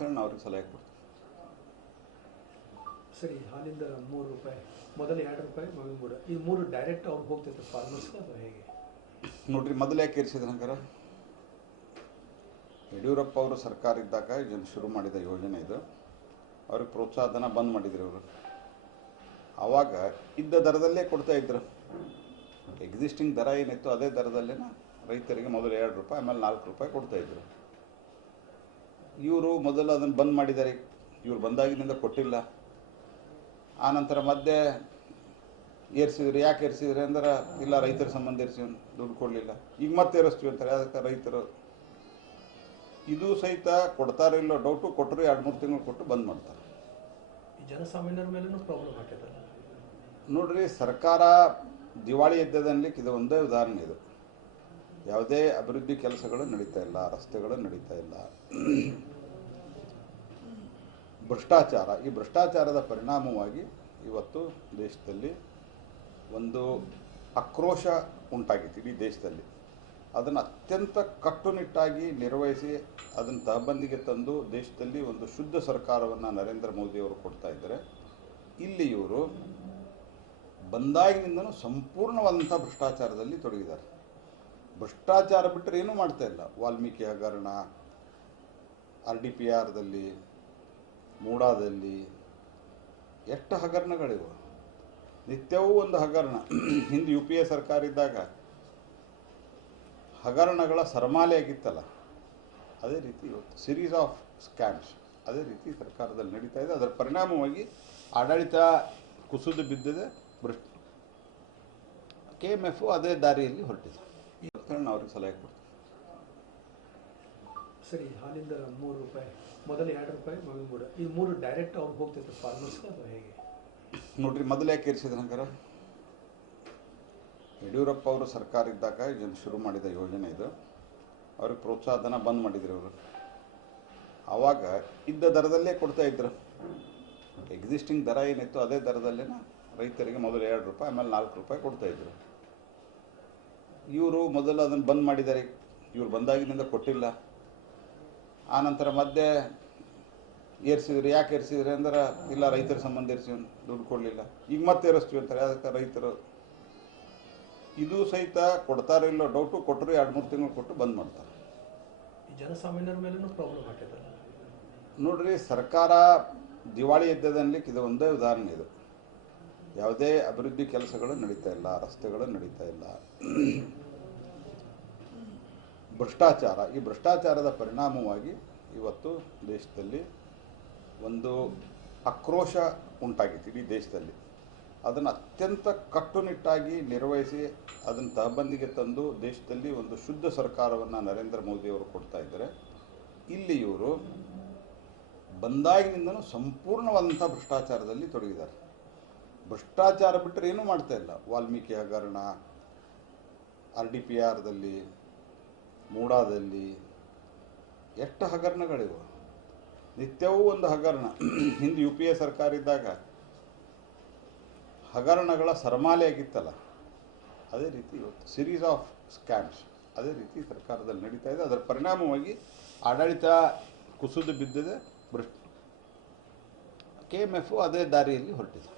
ಹೇಳಿ ನಾವು ಅವ್ರಿಗೆ ಸಲಹೆ ಕೊಡ್ತೀವಿ. ಸರಿ, ಹಾಲಿಂದ 3 ರೂಪಾಯಿ, ಮೊದಲು 2 ರೂಪಾಯಿ, ಮಗನ 3, ಈ 3 ಡೈರೆಕ್ಟ್ ಅವ್ರಿಗೆ ಹೋಗ್ತೈತೆ ಫಾರ್ಮರ್ಸ್ಗೆ ಅಥವಾ ಹೇಗೆ? ನೋಡ್ರಿ, ಮೊದಲು ಯಾಕೆ ಏರಿಸಿದ್ರೆ ಹಂಗಾರ? ಯಡಿಯೂರಪ್ಪ ಅವರು ಸರ್ಕಾರ ಇದ್ದಾಗ ಇದನ್ನು ಶುರು ಮಾಡಿದ ಯೋಜನೆ ಇದು. ಅವ್ರಿಗೆ ಪ್ರೋತ್ಸಾಹಧನ ಬಂದ್ ಮಾಡಿದ್ರು ಅವರು. ಆವಾಗ ಇದ್ದ ದರದಲ್ಲೇ ಕೊಡ್ತಾ ಇದ್ರು. ಎಕ್ಸಿಸ್ಟಿಂಗ್ ದರ ಏನಿತ್ತು ಅದೇ ದರದಲ್ಲೇ ರೈತರಿಗೆ ಮೊದಲು 2 ರೂಪಾಯಿ, ಆಮೇಲೆ 4 ರೂಪಾಯಿ ಕೊಡ್ತಾಯಿದ್ರು. ಇವರು ಮೊದಲು ಅದನ್ನು ಬಂದ್ ಮಾಡಿದ್ದಾರೆ. ಇವ್ರು ಬಂದಾಗಿನಿಂದ ಕೊಟ್ಟಿಲ್ಲ. ಆನಂತರ ಮಧ್ಯೆ ಏರಿಸಿದ್ರು. ಯಾಕೆ ಏರಿಸಿದ್ರಿ ಅಂದ್ರೆ, ಇಲ್ಲ ರೈತರ ಸಂಬಂಧ ಏರಿಸಿವ್, ದುಡ್ಡು ಕೊಡಲಿಲ್ಲ. ಈಗ ಮತ್ತೆ ಏರಿಸ್ತೀವಿ ಅಂತಾರೆ. ಅದಕ್ಕೆ ರೈತರು ಇದು ಸಹಿತ ಕೊಡ್ತಾರೋ ಇಲ್ಲೋ ಡೌಟು. ಕೊಟ್ಟರು 2-3 ತಿಂಗಳು ಕೊಟ್ಟು ಬಂದ್ ಮಾಡ್ತಾರೆ. ಜನಸಾಮಾನ್ಯರ ಮೇಲೂ ಪ್ರಾಬ್ಲಮ್ ಆಗ್ತದೆ. ನೋಡ್ರಿ, ಸರ್ಕಾರ ದಿವಾಳಿ ಎದ್ದದೆ ಅನ್ಲಿಕ್ಕೆ ಇದು ಒಂದೇ ಉದಾಹರಣೆ. ಇದು ಯಾವುದೇ ಅಭಿವೃದ್ಧಿ ಕೆಲಸಗಳು ನಡೀತಾ ಇಲ್ಲ, ರಸ್ತೆಗಳು ನಡೀತಾ ಇಲ್ಲ. ಭ್ರಷ್ಟಾಚಾರ, ಈ ಭ್ರಷ್ಟಾಚಾರದ ಪರಿಣಾಮವಾಗಿ ಇವತ್ತು ದೇಶದಲ್ಲಿ ಒಂದು ಆಕ್ರೋಶ ಉಂಟಾಗಿತ್ತು ಇಡೀ ದೇಶದಲ್ಲಿ. ಅದನ್ನು ಅತ್ಯಂತ ಕಟ್ಟುನಿಟ್ಟಾಗಿ ನಿರ್ವಹಿಸಿ ಅದನ್ನು ತಹಬಂದಿಗೆ ತಂದು ದೇಶದಲ್ಲಿ ಒಂದು ಶುದ್ಧ ಸರ್ಕಾರವನ್ನು ನರೇಂದ್ರ ಮೋದಿಯವರು ಕೊಡ್ತಾ ಇದ್ದಾರೆ. ಇಲ್ಲಿ ಇವರು ಬಂದಾಗಿನಿಂದನೂ ಸಂಪೂರ್ಣವಾದಂಥ ಭ್ರಷ್ಟಾಚಾರದಲ್ಲಿ ತೊಡಗಿದ್ದಾರೆ. ಭ್ರಷ್ಟಾಚಾರ ಬಿಟ್ಟರೆ ಏನೂ ಮಾಡ್ತಾ ಇಲ್ಲ. ವಾಲ್ಮೀಕಿ ಹಗರಣ, RDPRದಲ್ಲಿ, ಮೂಡಾದಲ್ಲಿ ಎಷ್ಟು ಹಗರಣಗಳಿವೆ. ನಿತ್ಯವೂ ಒಂದು ಹಗರಣ. ಹಿಂದೆ UPA ಸರ್ಕಾರ ಇದ್ದಾಗ ಹಗರಣಗಳ ಸರಮಾಲೆ ಆಗಿತ್ತಲ್ಲ, ಅದೇ ರೀತಿ ಇವತ್ತು ಸಿರೀಸ್ ಆಫ್ ಸ್ಕ್ಯಾಮ್ಸ್ ಅದೇ ರೀತಿ ಸರ್ಕಾರದಲ್ಲಿ ನಡೀತಾ ಇದೆ. ಅದರ ಪರಿಣಾಮವಾಗಿ ಆಡಳಿತ ಕುಸಿದು ಬಿದ್ದಿದೆ. KMF ಅದೇ ದಾರಿಯಲ್ಲಿ ಹೊರಟಿದೆ. ನಾವು ಅವ್ರಿಗೆ ಸಲಹೆ ಕೊಡ್ತೀವಿ. ಸರಿ, ಹಾಲಿಂದ 3 ರೂಪಾಯಿ, ಮೊದಲು 2 ರೂಪಾಯಿ, ಮಗನ 3, ಈ 3 ಡೈರೆಕ್ಟ್ ಅವ್ರಿಗೆ ಹೋಗ್ತೈತೆ ಫಾರ್ಮರ್ಸ್ಗೆ ಅಥವಾ ಹೇಗೆ? ನೋಡ್ರಿ, ಮೊದಲು ಯಾಕೆ ಏರಿಸಿದ್ರೆ ಹಂಗಾರ? ಯಡಿಯೂರಪ್ಪ ಅವರು ಸರ್ಕಾರ ಇದ್ದಾಗ ಇದನ್ನು ಶುರು ಮಾಡಿದ ಯೋಜನೆ ಇದು. ಅವ್ರಿಗೆ ಪ್ರೋತ್ಸಾಹಧನ ಬಂದ್ ಮಾಡಿದ್ರು ಅವರು. ಆವಾಗ ಇದ್ದ ದರದಲ್ಲೇ ಕೊಡ್ತಾ ಇದ್ರು. ಎಕ್ಸಿಸ್ಟಿಂಗ್ ದರ ಏನಿತ್ತು ಅದೇ ದರದಲ್ಲೇ ರೈತರಿಗೆ ಮೊದಲು 2 ರೂಪಾಯಿ, ಆಮೇಲೆ 4 ರೂಪಾಯಿ ಕೊಡ್ತಾಯಿದ್ರು. ಇವರು ಮೊದಲು ಅದನ್ನು ಬಂದ್ ಮಾಡಿದ್ದಾರೆ. ಇವ್ರು ಬಂದಾಗಿನಿಂದ ಕೊಟ್ಟಿಲ್ಲ. ಆನಂತರ ಮಧ್ಯೆ ಏರಿಸಿದ್ರು. ಯಾಕೆ ಏರಿಸಿದ್ರಿ ಅಂದ್ರೆ, ಇಲ್ಲ ರೈತರ ಸಂಬಂಧ ಏರಿಸಿವ್, ದುಡ್ಡು ಕೊಡಲಿಲ್ಲ. ಈಗ ಮತ್ತೆ ಏರಿಸ್ತೀವಿ ಅಂತಾರೆ. ಅದಕ್ಕೆ ರೈತರು ಇದು ಸಹಿತ ಕೊಡ್ತಾರೋ ಇಲ್ಲೋ ಡೌಟು. ಕೊಟ್ಟರು 2-3 ತಿಂಗಳು ಕೊಟ್ಟು ಬಂದ್ ಮಾಡ್ತಾರೆ. ಜನಸಾಮಾನ್ಯರ ಮೇಲೂ ಪ್ರಾಬ್ಲಮ್ ಆಗ್ತದೆ. ನೋಡ್ರಿ, ಸರ್ಕಾರ ದಿವಾಳಿ ಎದ್ದದೆ ಅನ್ಲಿಕ್ಕೆ ಇದು ಒಂದೇ ಉದಾಹರಣೆ. ಇದು ಯಾವುದೇ ಅಭಿವೃದ್ಧಿ ಕೆಲಸಗಳು ನಡೀತಾ ಇಲ್ಲ, ರಸ್ತೆಗಳು ನಡೀತಾ ಇಲ್ಲ. ಭ್ರಷ್ಟಾಚಾರ, ಈ ಭ್ರಷ್ಟಾಚಾರದ ಪರಿಣಾಮವಾಗಿ ಇವತ್ತು ದೇಶದಲ್ಲಿ ಒಂದು ಆಕ್ರೋಶ ಉಂಟಾಗಿತ್ತು ಇಡೀ ದೇಶದಲ್ಲಿ. ಅದನ್ನು ಅತ್ಯಂತ ಕಟ್ಟುನಿಟ್ಟಾಗಿ ನಿರ್ವಹಿಸಿ ಅದನ್ನು ತಹಬಂದಿಗೆ ತಂದು ದೇಶದಲ್ಲಿ ಒಂದು ಶುದ್ಧ ಸರ್ಕಾರವನ್ನು ನರೇಂದ್ರ ಮೋದಿಯವರು ಕೊಡ್ತಾ ಇದ್ದಾರೆ. ಇಲ್ಲಿ ಇವರು ಬಂದಾಗಿನಿಂದನೂ ಸಂಪೂರ್ಣವಾದಂಥ ಭ್ರಷ್ಟಾಚಾರದಲ್ಲಿ ತೊಡಗಿದ್ದಾರೆ. ಭ್ರಷ್ಟಾಚಾರ ಬಿಟ್ಟರೆ ಏನೂ ಮಾಡ್ತಾ ಇಲ್ಲ. ವಾಲ್ಮೀಕಿ ಹಗರಣ, RDPRದಲ್ಲಿ, ಮೂಡಾದಲ್ಲಿ ಎಷ್ಟು ಹಗರಣಗಳಿವೆ. ನಿತ್ಯವೂ ಒಂದು ಹಗರಣ. ಹಿಂದೆ UPA ಸರ್ಕಾರ ಇದ್ದಾಗ ಹಗರಣಗಳ ಸರಮಾಲೆ ಆಗಿತ್ತಲ್ಲ, ಅದೇ ರೀತಿ ಇವತ್ತು ಸಿರೀಸ್ ಆಫ್ ಸ್ಕ್ಯಾಮ್ಸ್ ಅದೇ ರೀತಿ ಸರ್ಕಾರದಲ್ಲಿ ನಡೀತಾ ಇದೆ. ಅದರ ಪರಿಣಾಮವಾಗಿ ಆಡಳಿತ ಕುಸಿದು ಬಿದ್ದಿದೆ. KMF ಅದೇ ದಾರಿಯಲ್ಲಿ ಹೊರಟಿದೆ.